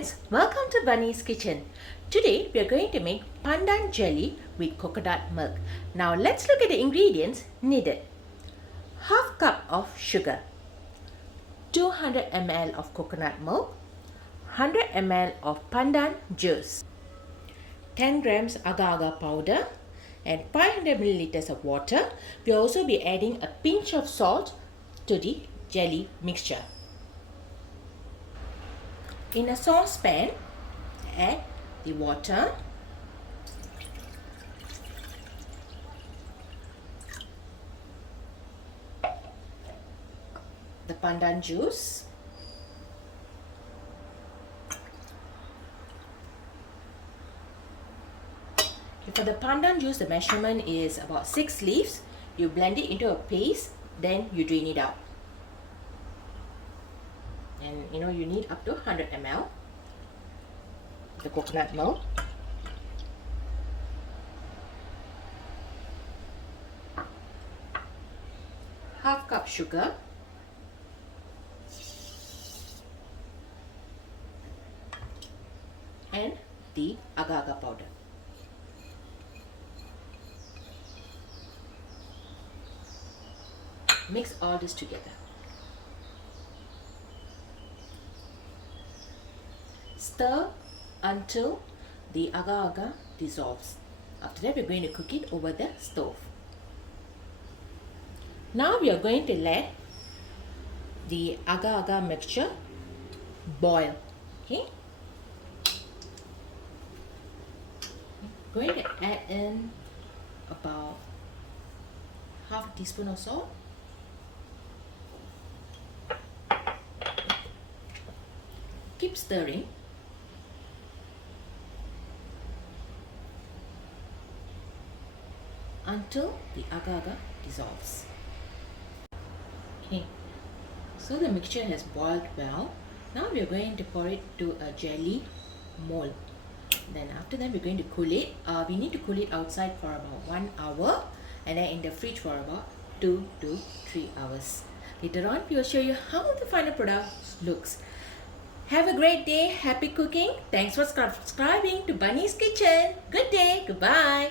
friends, welcome to Bunny's Kitchen. Today we are going to make pandan jelly with coconut milk. Now let's look at the ingredients needed. Half cup of sugar, 200 ml of coconut milk, 100 ml of pandan juice, 10 grams agar-agar powder and 500 milliliters of water. We will also be adding a pinch of salt to the jelly mixture. In a saucepan, add the water, the pandan juice, for the pandan juice, the measurement is about 6 leaves. You blend it into a paste, then you drain it out. And you need up to 100 ml. The coconut milk. Half cup sugar. And the agar-agar powder. Mix all this together. Stir until the agar-agar dissolves. After that, we're going to cook it over the stove. Now we are going to let the agar-agar mixture boil. Okay. Going to add in about half a teaspoon of salt. Keep stirring until the agar-agar dissolves. Okay, so the mixture has boiled well. Now we are going to pour it to a jelly mold. Then after that, we're going to cool it. We need to cool it outside for about 1 hour and then in the fridge for about 2 to 3 hours. Later on, we will show you how the final product looks. Have a great day. Happy cooking. Thanks for subscribing to Bunny's Kitchen. Good day. Goodbye.